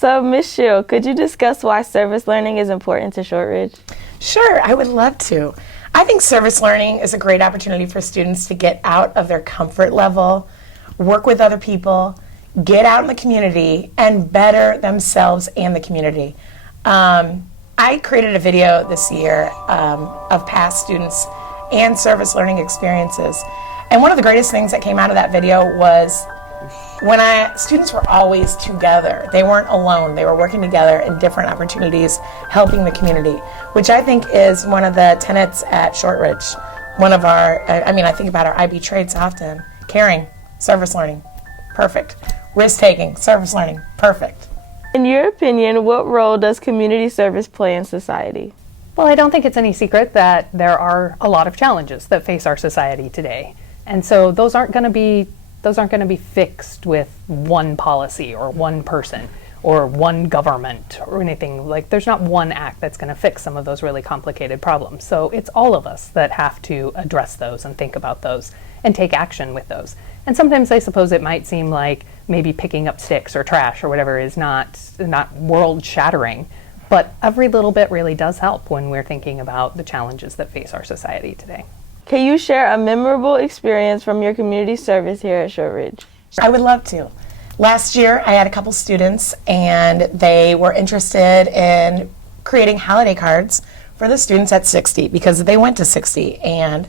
So, Ms. Schill, could you discuss why service learning is important to Shortridge? Sure, I would love to. I think service learning is a great opportunity for students to get out of their comfort level, work with other people, get out in the community, and better themselves and the community. I created a video this year of past students and service learning experiences. And one of the greatest things that came out of that video was when students were always together. They weren't alone. They were working together in different opportunities, helping the community, which I think is one of the tenets at Shortridge. One of our, I think about our IB traits often. Caring, service learning, perfect. Risk-taking, service learning, perfect. In your opinion, what role does community service play in society? Well, I don't think it's any secret that there are a lot of challenges that face our society today. And so those aren't going to be fixed with one policy or one person or one government or anything. Like, there's not one act that's going to fix some of those really complicated problems. So it's all of us that have to address those and think about those and take action with those. And sometimes I suppose it might seem like maybe picking up sticks or trash or whatever is not world-shattering, but every little bit really does help when we're thinking about the challenges that face our society today. Can you share a memorable experience from your community service here at Shortridge? I would love to. Last year, I had a couple students, and they were interested in creating holiday cards for the students at 60 because they went to 60. And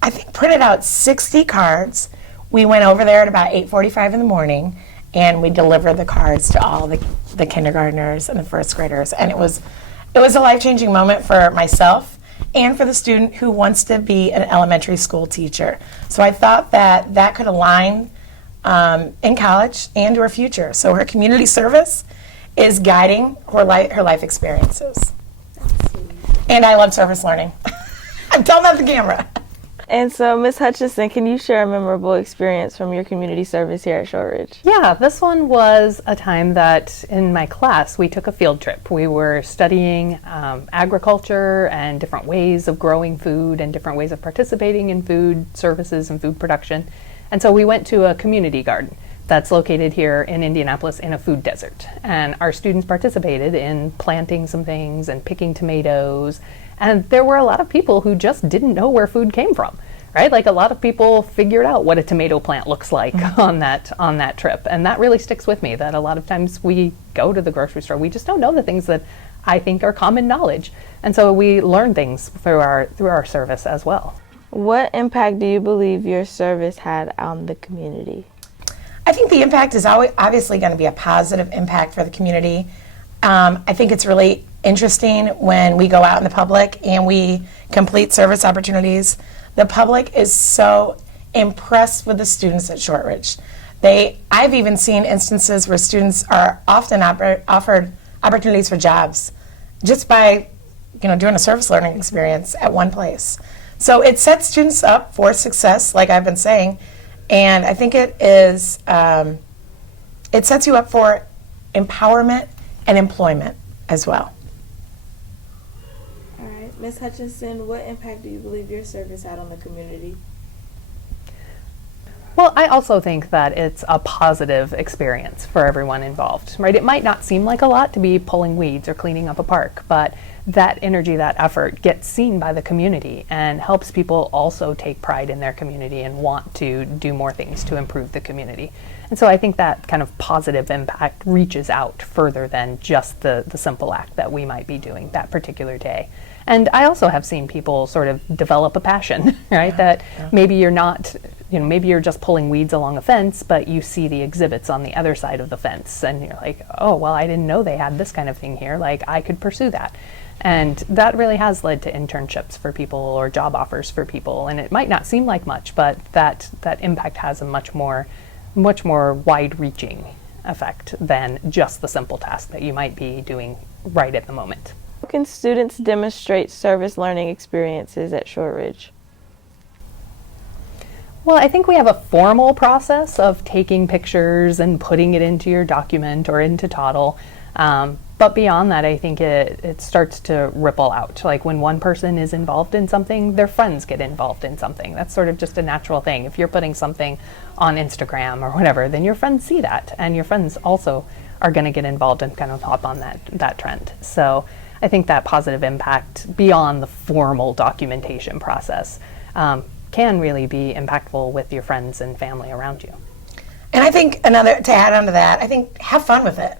I think, printed out 60 cards. We went over there at about 8:45 in the morning, and we delivered the cards to all the kindergartners and the first graders. And it was a life-changing moment for myself and for the student who wants to be an elementary school teacher. So I thought that could align in college and to her future. So her community service is guiding her life experiences. And I love service learning. I'm telling that to the camera. And so, Ms. Hutchinson, can you share a memorable experience from your community service here at Shortridge? Yeah, this one was a time that in my class we took a field trip. We were studying agriculture and different ways of growing food and different ways of participating in food services and food production. And so we went to a community garden that's located here in Indianapolis in a food desert. And our students participated in planting some things and picking tomatoes. And there were a lot of people who just didn't know where food came from, right? Like, a lot of people figured out what a tomato plant looks like on that trip. And that really sticks with me, that a lot of times we go to the grocery store, we just don't know the things that I think are common knowledge. And so we learn things through our service as well. What impact do you believe your service had on the community? I think the impact is obviously going to be a positive impact for the community. I think it's really interesting when we go out in the public and we complete service opportunities. The public is so impressed with the students at Shortridge. I've even seen instances where students are often offered opportunities for jobs just by doing a service learning experience at one place. So it sets students up for success, like I've been saying, and I think it sets you up for empowerment and employment as well. All right, Ms. Hutchinson, what impact do you believe your service had on the community? Well, I also think that it's a positive experience for everyone involved, right? It might not seem like a lot to be pulling weeds or cleaning up a park, but that energy, that effort gets seen by the community and helps people also take pride in their community and want to do more things to improve the community. And so I think that kind of positive impact reaches out further than just the simple act that we might be doing that particular day. And I also have seen people sort of develop a passion, right? Maybe you're not, maybe you're just pulling weeds along a fence, but you see the exhibits on the other side of the fence and you're like, oh, well, I didn't know they had this kind of thing here. Like, I could pursue that. And that really has led to internships for people or job offers for people. And it might not seem like much, but that impact has a much more wide-reaching effect than just the simple task that you might be doing right at the moment. How can students demonstrate service learning experiences at Shortridge? Well, I think we have a formal process of taking pictures and putting it into your document or into Toddle. But beyond that, I think it starts to ripple out. Like, when one person is involved in something, their friends get involved in something. That's sort of just a natural thing. If you're putting something on Instagram or whatever, then your friends see that, and your friends also are going to get involved and kind of hop on that trend. So I think that positive impact beyond the formal documentation process can really be impactful with your friends and family around you. And I think to add on to that, I think have fun with it.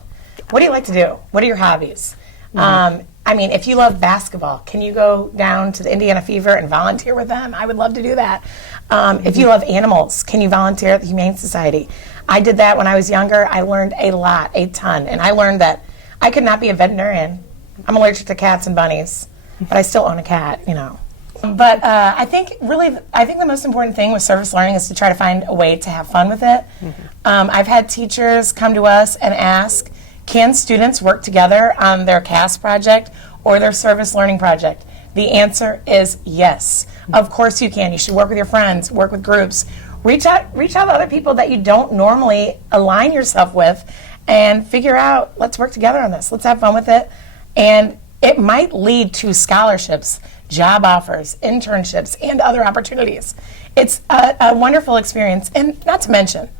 What do you like to do? What are your hobbies? I mean, if you love basketball, can you go down to the Indiana Fever and volunteer with them? I would love to do that. If you love animals, can you volunteer at the Humane Society? I did that when I was younger. I learned a ton. And I learned that I could not be a veterinarian. I'm allergic to cats and bunnies, but I still own a cat, you know. But I think the most important thing with service learning is to try to find a way to have fun with it. I've had teachers come to us and ask, can students work together on their CAS project or their service learning project? The answer is yes. Of course you can. You should work with your friends, work with groups. Reach out to other people that you don't normally align yourself with and figure out, let's work together on this. Let's have fun with it. And it might lead to scholarships, job offers, internships, and other opportunities. It's a wonderful experience. And not to mention,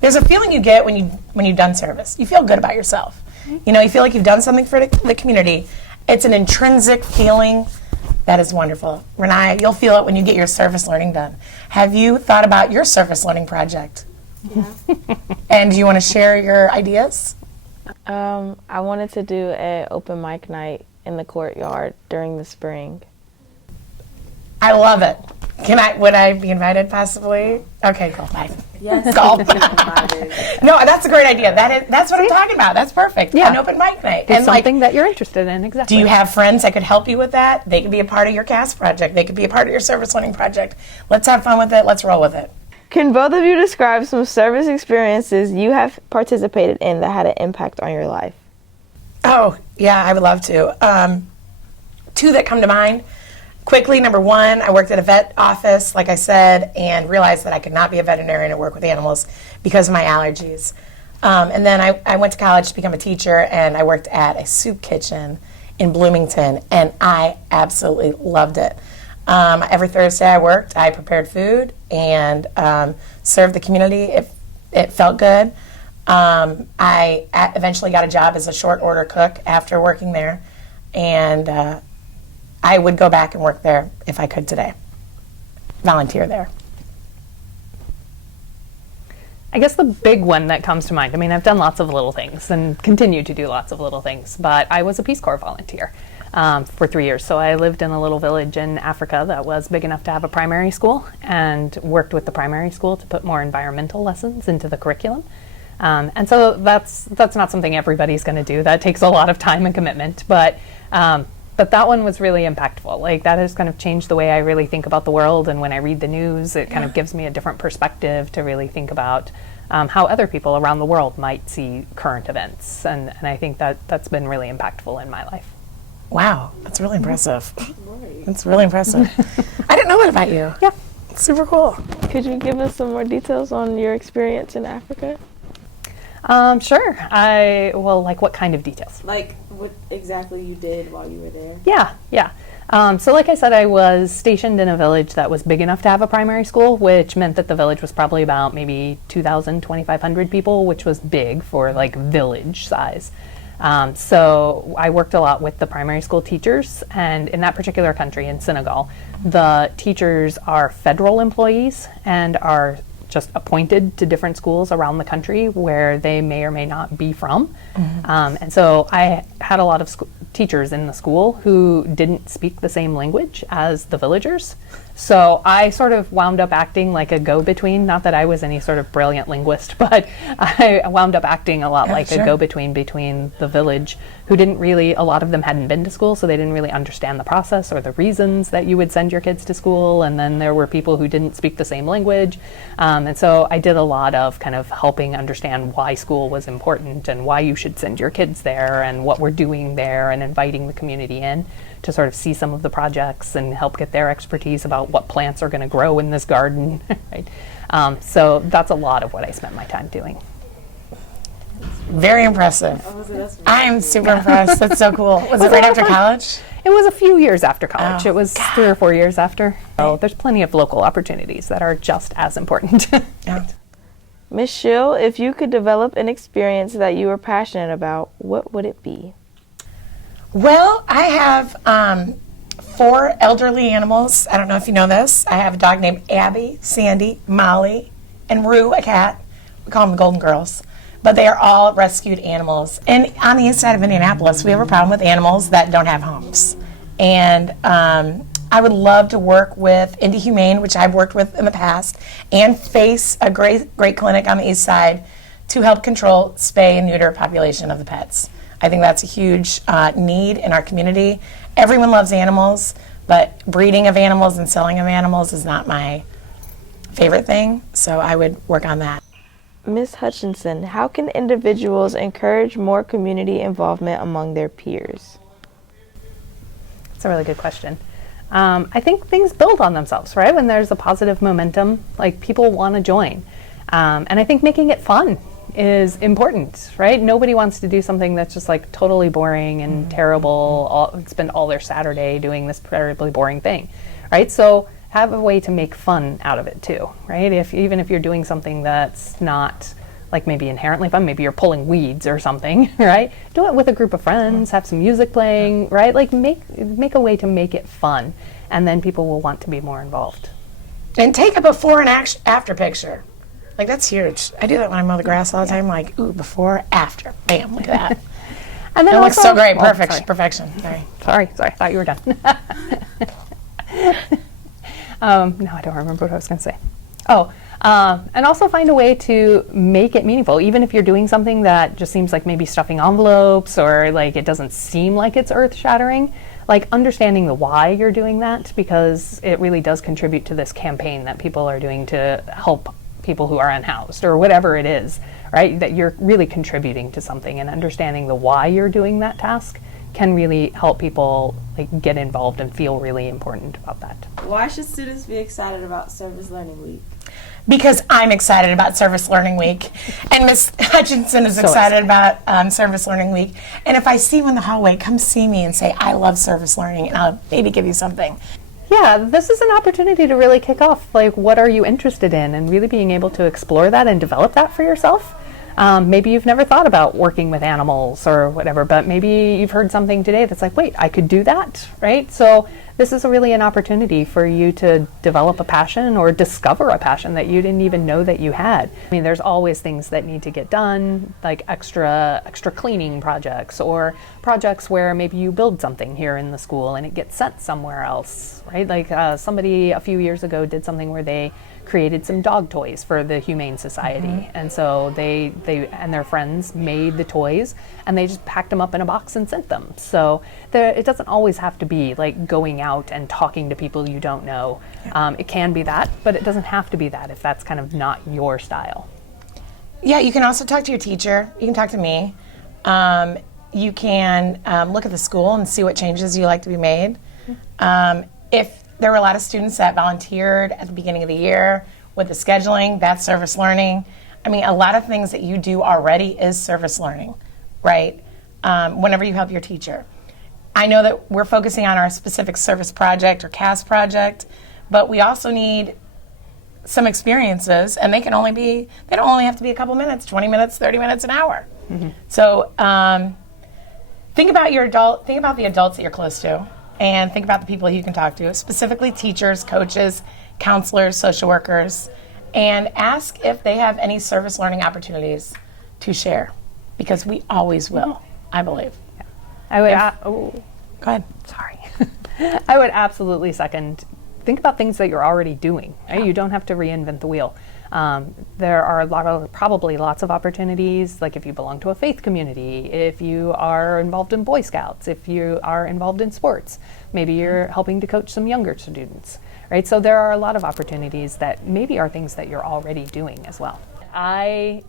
there's a feeling you get when you've done service. You feel good about yourself. You know, you feel like you've done something for the community. It's an intrinsic feeling that is wonderful. Renee, you'll feel it when you get your service learning done. Have you thought about your service learning project? Yeah. And do you want to share your ideas? I wanted to do an open mic night in the courtyard during the spring. I love it. Would I be invited possibly? Okay, cool, bye. Yes. Golf. No, that's a great idea. That's what I'm talking about. That's perfect. Yeah. An open mic night. It's something that you're interested in, exactly. Do you have friends that could help you with that? They could be a part of your CAS project. They could be a part of your service learning project. Let's have fun with it. Let's roll with it. Can both of you describe some service experiences you have participated in that had an impact on your life? Oh, yeah, I would love to. Two that come to mind. Quickly, number one, I worked at a vet office, like I said, and realized that I could not be a veterinarian and work with animals because of my allergies. And then I went to college to become a teacher, and I worked at a soup kitchen in Bloomington, and I absolutely loved it. Every Thursday I worked, I prepared food and served the community. It felt good. I eventually got a job as a short order cook after working there, and I would go back and work there if I could today. Volunteer there. I guess the big one that comes to mind, I mean, I've done lots of little things and continue to do lots of little things, but I was a Peace Corps volunteer for 3 years. So I lived in a little village in Africa that was big enough to have a primary school and worked with the primary school to put more environmental lessons into the curriculum. And so that's not something everybody's going to do. That takes a lot of time and commitment, but that one was really impactful. Like, that has kind of changed the way I really think about the world, and when I read the news, it kind of gives me a different perspective to really think about how other people around the world might see current events, and I think that's been really impactful in my life. Wow, that's really impressive. That's really impressive. I didn't know that about you. Yeah. It's super cool. Could you give us some more details on your experience in Africa? Sure. Like, what kind of details? Like what exactly you did while you were there? Yeah. So like I said, I was stationed in a village that was big enough to have a primary school, which meant that the village was probably about maybe 2,000, 2,500 people, which was big for like village size. So I worked a lot with the primary school teachers, and in that particular country, in Senegal, the teachers are federal employees and are just appointed to different schools around the country where they may or may not be from. Mm-hmm. And so I had a lot of teachers in the school who didn't speak the same language as the villagers. So I sort of wound up acting like a go-between, not that I was any sort of brilliant linguist, but I wound up acting a lot like a go-between between the village, who didn't really, a lot of them hadn't been to school, so they didn't really understand the process or the reasons that you would send your kids to school, and then there were people who didn't speak the same language. And so I did a lot of kind of helping understand why school was important and why you should send your kids there and what we're doing there, and inviting the community in to sort of see some of the projects and help get their expertise about what plants are going to grow in this garden. Right? So that's a lot of what I spent my time doing. Very impressive. That's I'm super impressed. That's so cool. Was it right after college? It was a few years after college. Oh, it was 3 or 4 years after. So there's plenty of local opportunities that are just as important. Yeah. Miss Schill, if you could develop an experience that you were passionate about, what would it be? Well, I have 4 elderly animals. I don't know if you know this. I have a dog named Abby, Sandy, Molly, and Rue, a cat. We call them Golden Girls. But they are all rescued animals. And on the east side of Indianapolis, we have a problem with animals that don't have homes. And I would love to work with Indy Humane, which I've worked with in the past, and Face, a great clinic on the east side, to help control spay and neuter population of the pets. I think that's a huge need in our community. Everyone loves animals, but breeding of animals and selling of animals is not my favorite thing, so I would work on that. Ms. Hutchinson, how can individuals encourage more community involvement among their peers? That's a really good question. I think things build on themselves, right? When there's a positive momentum, like people want to join. And I think making it fun is important, right? Nobody wants to do something that's just like totally boring and terrible, spend all their Saturday doing this terribly boring thing, right? So have a way to make fun out of it too, right? Even if you're doing something that's not like maybe inherently fun, maybe you're pulling weeds or something, right? Do it with a group of friends, have some music playing, right? Like make a way to make it fun, and then people will want to be more involved. And take a before and after picture. Like, that's huge. I do that when I mow the grass all the time, like, ooh, before, after. Bam, look at that. And then It looks also- so great. Oh, Perfect. sorry. Perfection. Sorry. Sorry, I thought you were done. No, I don't remember what I was going to say. And also find a way to make it meaningful, even if you're doing something that just seems like maybe stuffing envelopes or like it doesn't seem like it's earth-shattering. Like understanding the why you're doing that, because it really does contribute to this campaign that people are doing to help people who are unhoused or whatever it is, right? That you're really contributing to something, and understanding the why you're doing that task can really help people like get involved and feel really important about that. Why should students be excited about Service Learning Week? Because I'm excited about Service Learning Week, and Ms. Hutchinson is So excited about Service Learning Week. And if I see you in the hallway, come see me and say, I love Service Learning, and I'll maybe give you something. Yeah, this is an opportunity to really kick off, like, what are you interested in, and really being able to explore that and develop that for yourself. Maybe you've never thought about working with animals or whatever, but maybe you've heard something today that's like, wait, I could do that, right? So this is really an opportunity for you to develop a passion or discover a passion that you didn't even know that you had. I mean, there's always things that need to get done, like extra cleaning projects, or projects where maybe you build something here in the school and it gets sent somewhere else, right? Like somebody a few years ago did something where they created some dog toys for the Humane Society, and so they and their friends made the toys, and they just packed them up in a box and sent them. So it doesn't always have to be like going out and talking to people you don't know. It can be that, but it doesn't have to be that if that's kind of not your style. Yeah, you can also talk to your teacher. You can talk to me. You can look at the school and see what changes you like to be made. If there were a lot of students that volunteered at the beginning of the year with the scheduling, that's service learning. I mean, a lot of things that you do already is service learning, right? Whenever you help your teacher. I know that we're focusing on our specific service project or CAS project, but we also need some experiences, and they don't only have to be a couple minutes, 20 minutes, 30 minutes, an hour. So think about the adults that you're close to, and think about the people you can talk to, specifically teachers, coaches, counselors, social workers, and ask if they have any service learning opportunities to share, because we always will, I believe. I would. Go ahead. Sorry. I would absolutely second. Think about things that you're already doing. Right? You don't have to reinvent the wheel. There are probably lots of opportunities, like if you belong to a faith community, if you are involved in Boy Scouts, if you are involved in sports, maybe you're helping to coach some younger students, right? So there are a lot of opportunities that maybe are things that you're already doing as well. I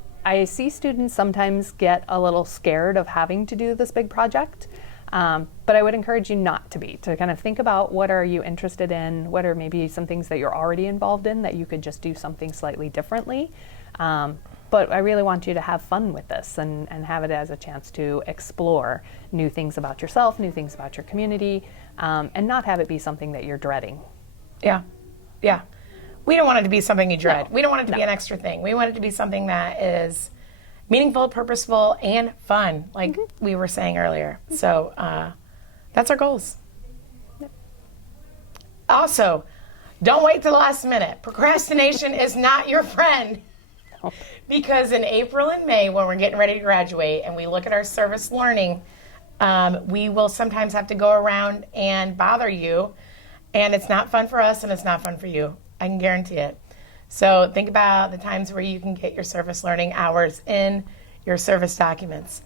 see students sometimes get a little scared of having to do this big project. But I would encourage you not to kind of think about what are you interested in, what are maybe some things that you're already involved in that you could just do something slightly differently. But I really want you to have fun with this and have it as a chance to explore new things about yourself, new things about your community, and not have it be something that you're dreading. Yeah. we don't want it to be something you dread. No. We don't want it to be an extra thing. We want it to be something that is meaningful, purposeful, and fun, like we were saying earlier. So that's our goals. Also, don't wait till the last minute. Procrastination is not your friend. Because in April and May, when we're getting ready to graduate and we look at our service learning, we will sometimes have to go around and bother you. And it's not fun for us and it's not fun for you. I can guarantee it. So think about the times where you can get your service learning hours in your service documents.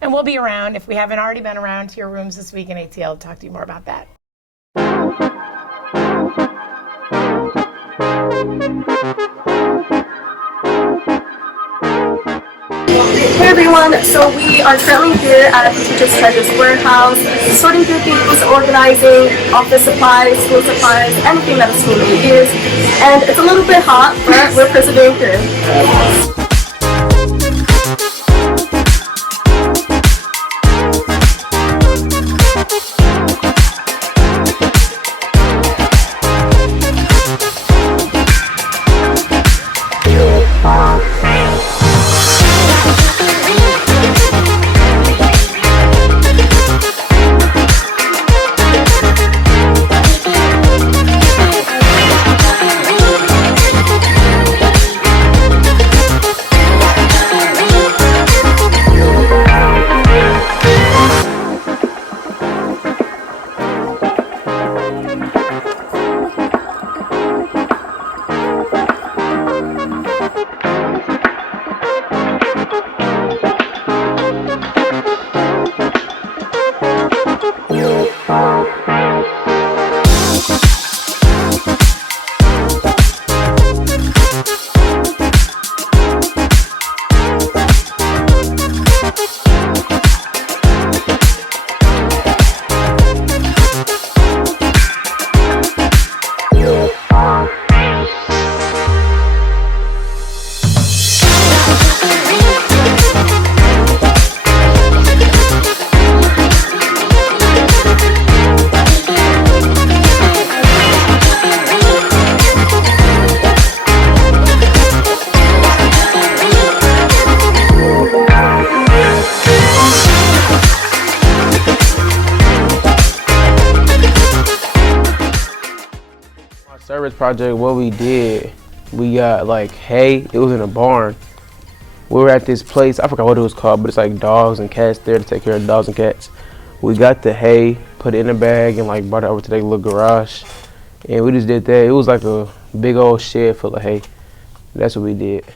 And we'll be around. If we haven't already been around to your rooms this week in ATL, to talk to you more about that. Hey everyone, so we are currently here at the Teachers Treasures Warehouse, sorting through things, organizing office supplies, school supplies, anything that a school really is. And it's a little bit hot, but we're persevering through. Service project, what we did, we got like hay. It was in a barn. We were at this place, I forgot what it was called, but it's like dogs and cats there to take care of dogs and cats. We got the hay, put it in a bag, and like brought it over to their little garage, and we just did that. It was like a big old shed full of hay. That's what we did.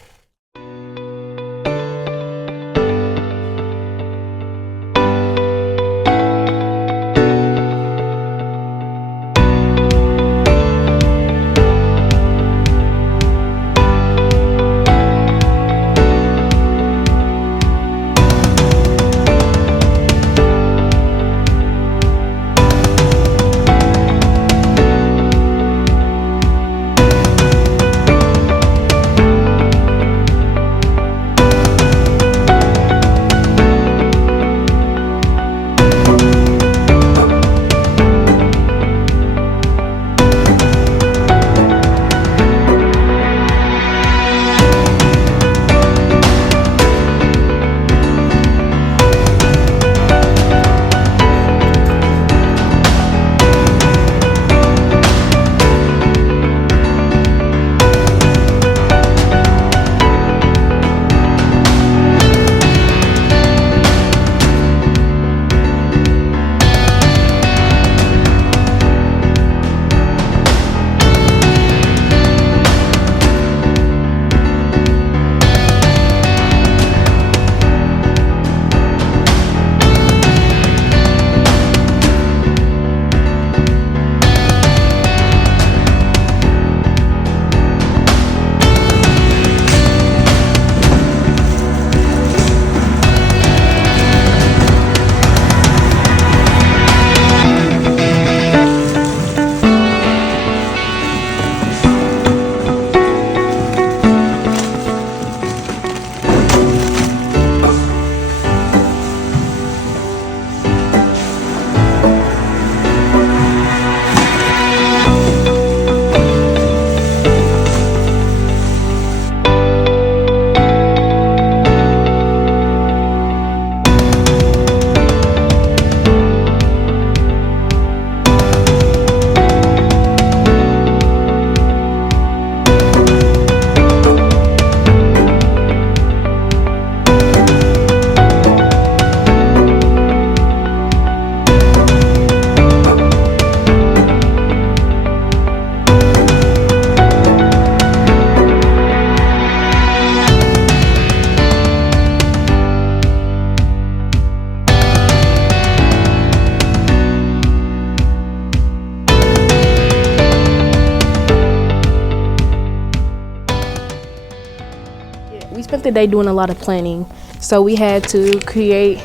the day doing a lot of planning. So we had to create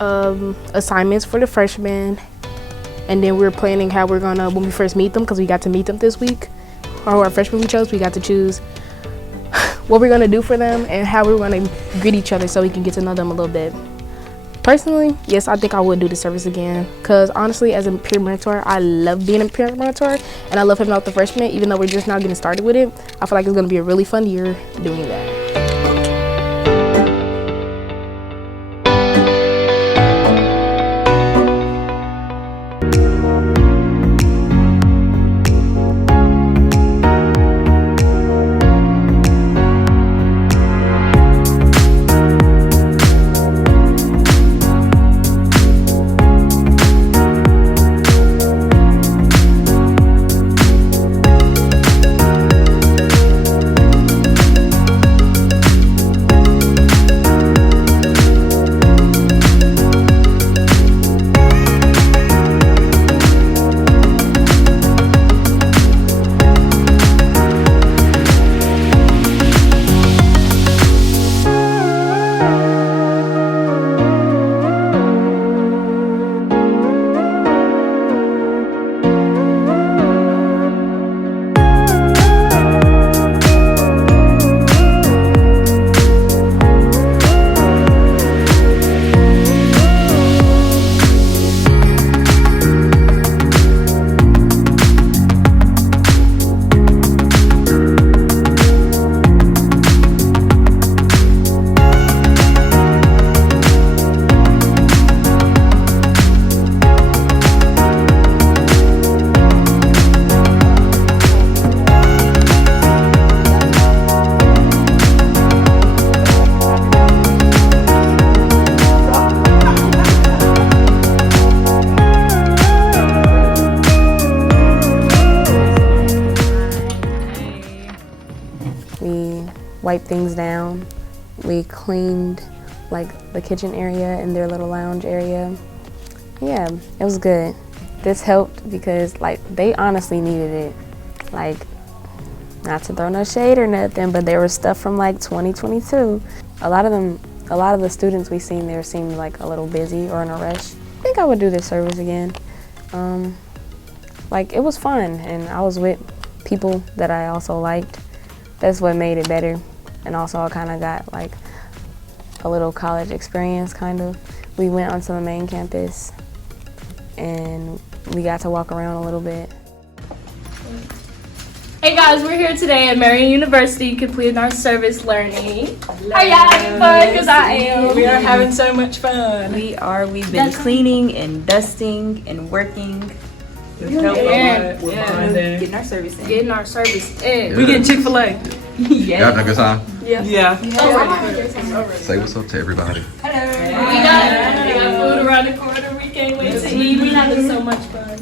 assignments for the freshmen, and then we were planning how we're gonna, when we first meet them, because we got to meet them this week, or our freshmen we chose, we got to choose what we're gonna do for them and how we're gonna greet each other so we can get to know them a little bit. Personally, yes, I think I would do the service again, because honestly, as a peer mentor, I love being a peer mentor, and I love helping out the freshmen. Even though we're just now getting started with it, I feel like it's gonna be a really fun year doing that. We wiped things down. We cleaned like the kitchen area and their little lounge area. Yeah, it was good. This helped because like they honestly needed it. Like, not to throw no shade or nothing, but there was stuff from like 2022. A lot of the students we seen there seemed like a little busy or in a rush. I think I would do this service again. Like, it was fun, and I was with people that I also liked. That's what made it better. And also I kind of got like a little college experience, kind of. We went onto the main campus and we got to walk around a little bit. Hey guys, we're here today at Marion University completing our service learning. Are y'all having fun? Because I am. We are having so much fun. We are. We've been cleaning and dusting and working. Getting Getting our service in. Getting our service in. We getting Chick-fil-A. Yeah. Y'all having a good time? Yeah. Say what's up to everybody. Hello. We got food around the corner. We can't wait to eat. We having so much fun.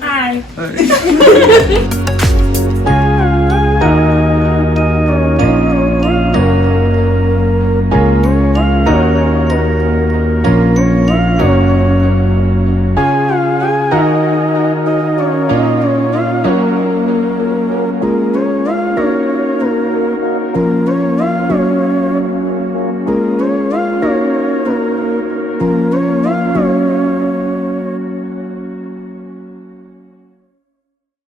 Hi. Hey.